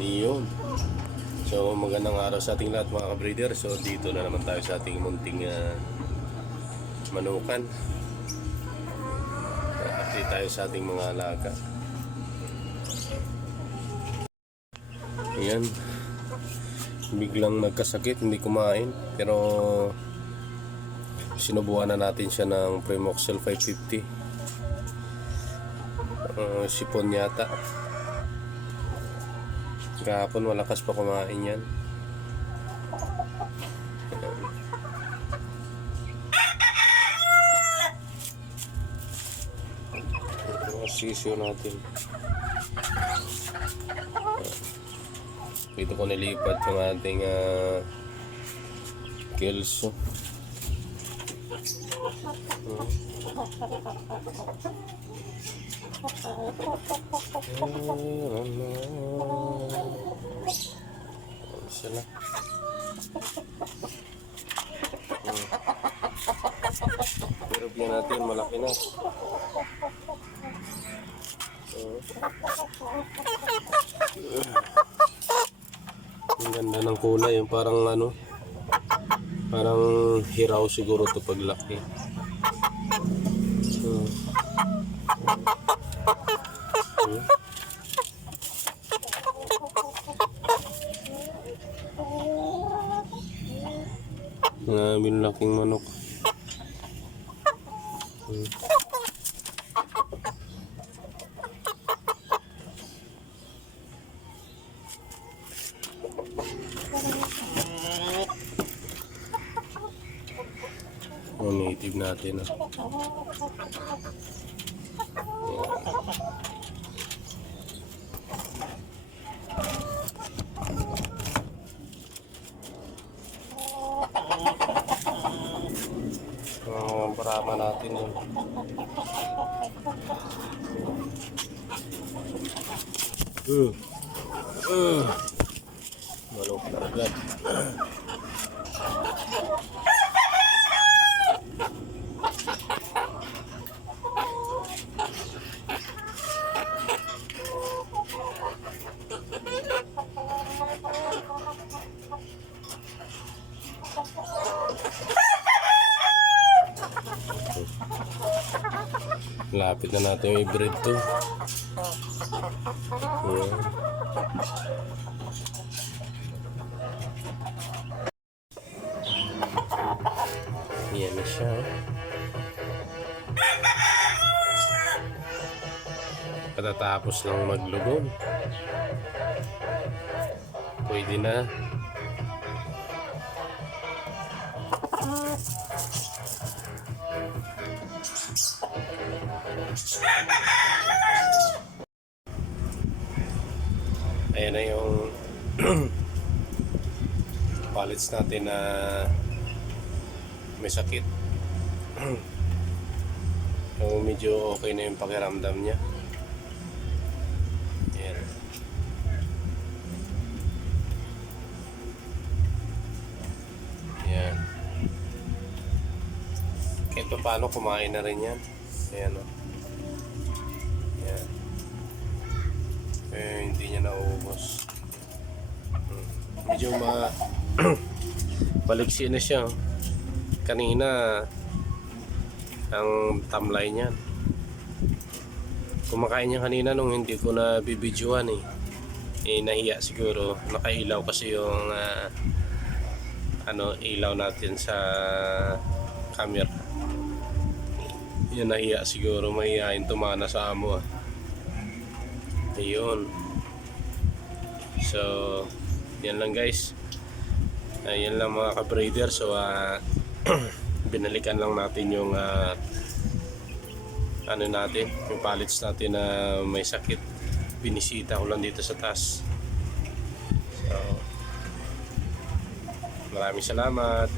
Iyon. So magandang araw sa ating lahat mga ka-breeder. So dito na naman tayo sa ating munting manukan. Update tayo sa ating mga alaga. Ayan. Biglang nagkasakit, hindi kumain. Pero sinubukan na natin siya ng Primoxel 550. Sipon yata. Kahapon malakas pa kumain yan. Sisiyo natin. Dito ko nilipat yung ating Kelso. Sila. Pero bigyan natin, malaki na. Ang ganda ng kulay, yung parang parang hiraw siguro to paglaki. Ngayon laking manok. Native natin. Parama natin yun. Malok na agad. Lapit na natin yung i-breed to. Ayan. Ayan na siya. Katatapos lang maglugom. Pwede na. Ayan na yung pallets natin na may sakit. So, medyo okay na yung pakiramdam niya. Ayan. Ayan. Kahit pa paano kumain na rin yan. Ayan o. Ayan. Hindi niya naubos. Medyo paliksi na siya. Kanina ang tamlay niyan. Kumakain niya kanina nung hindi ko na bibidyoan nahiya siguro. Nakailaw kasi yung ilaw natin sa camera. Yan, nahiya siguro, mahihain tumana sa amo. Ayun. So yan lang guys. Yan lang mga ka-breeder. So binalikan lang natin yung yung pallets natin na may sakit. Binisita ko lang dito sa taas. So maraming salamat.